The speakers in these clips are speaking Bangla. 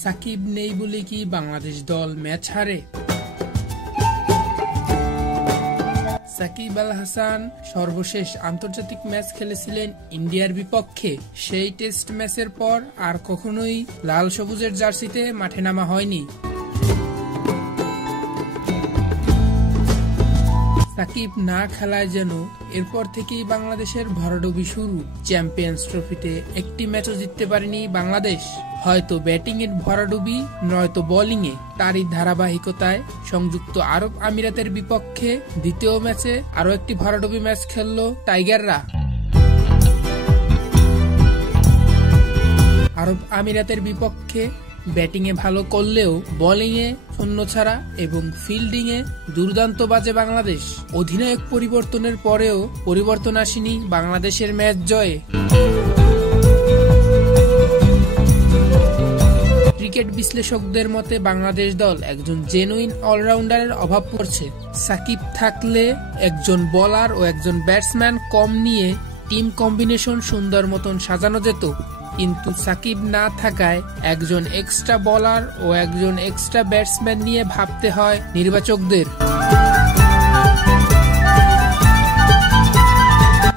সাকিব নেই বলে কি বাংলাদেশ দল ম্যাচ হারে? সাকিব আল হাসান সর্বশেষ আন্তর্জাতিক ম্যাচ খেলেছিলেন ইন্ডিয়ার বিপক্ষে। সেই টেস্ট ম্যাচের পর আর কখনোই লাল সবুজের জার্সিতে মাঠে নামা হয়নি। সাকিব না খেলায় যেন এরপর থেকেই বাংলাদেশের ভরাডুবি শুরু। চ্যাম্পিয়ন্স ট্রফিতে একটি ম্যাচও জিততে পারেনি বাংলাদেশ। হয়তো ব্যাটিং এর ভরাডুবি, নয়তো বোলিং এ। তারই ধারাবাহিকতায় সংযুক্ত আরব আমিরাতের বিপক্ষে দ্বিতীয় ম্যাচে আরো একটি ভরাডুবি ম্যাচ খেললো টাইগাররা। আরব আমিরাতের বিপক্ষে ব্যাটিং এ ভালো করলেও বোলিং এ শূন্য ছাড়া এবং ফিল্ডিং এ দুর্দান্ত বাজে বাংলাদেশ। অধিনায়ক পরিবর্তনের পরেও পরিবর্তন আসেনি বাংলাদেশের ম্যাচ জয়ে। ক্রিকেট বিশ্লেষকদের মতে বাংলাদেশ দল একজন জেনুইন অলরাউন্ডারের অভাব পড়ছে। সাকিব থাকলে একজন বোলার ও একজন ব্যাটসম্যান কম নিয়ে টিম কম্বিনেশন সুন্দর মতন সাজানো যেত, কিন্তু সাকিব না থাকায় একজন এক্সট্রা বোলার ও একজন এক্সট্রা ব্যাটসম্যান নিয়ে ভাবতে হয় নির্বাচকদের।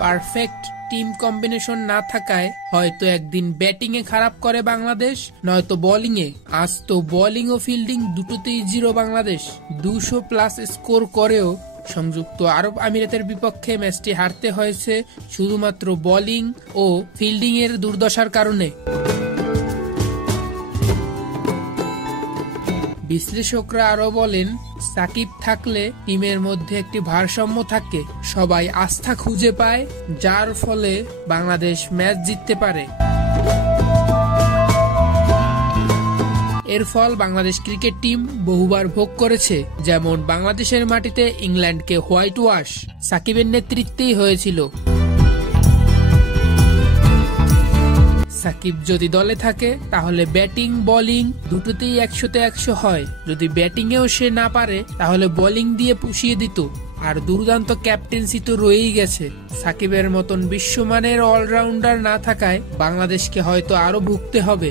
পারফেক্ট টিম কম্বিনেশন না থাকায় হয়তো একদিন ব্যাটিং এ খারাপ করে বাংলাদেশ, নয়তো বোলিং এ। আজ তো বোলিং ও ফিল্ডিং দুটোতেই জিরো বাংলাদেশ। 200+ স্কোর করেও সংযুক্ত আরব আমিরাতের বিপক্ষে ম্যাচটি হারতে হয়েছে শুধুমাত্র বোলিং ও ফিল্ডিং এর দুর্দশার কারণে। বিশ্লেষকরা আরো বলেন, সাকিব থাকলে টিমের মধ্যে একটি ভারসাম্য থাকে, সবাই আস্থা খুঁজে পায়, যার ফলে বাংলাদেশ ম্যাচ জিততে পারে। এর ফল বাংলাদেশ ক্রিকেট টিম বহুবার ভোগ করেছে, যেমন বাংলাদেশের মাটিতে ইংল্যান্ডকে হোয়াইট ওয়াশ সাকিবের নেতৃত্বেই হয়েছিল। সাকিব যদি দলে থাকে তাহলে ব্যাটিং বোলিং দুটোতেই 100তে 100 হয়। যদি ব্যাটিং এও সে না পারে তাহলে বোলিং দিয়ে পুষিয়ে দিত। আর দুর্দান্ত ক্যাপ্টেন্সি তো রয়েই গেছে। সাকিবের মতন বিশ্বমানের অলরাউন্ডার না থাকায় বাংলাদেশকে হয়তো আরো ভুগতে হবে।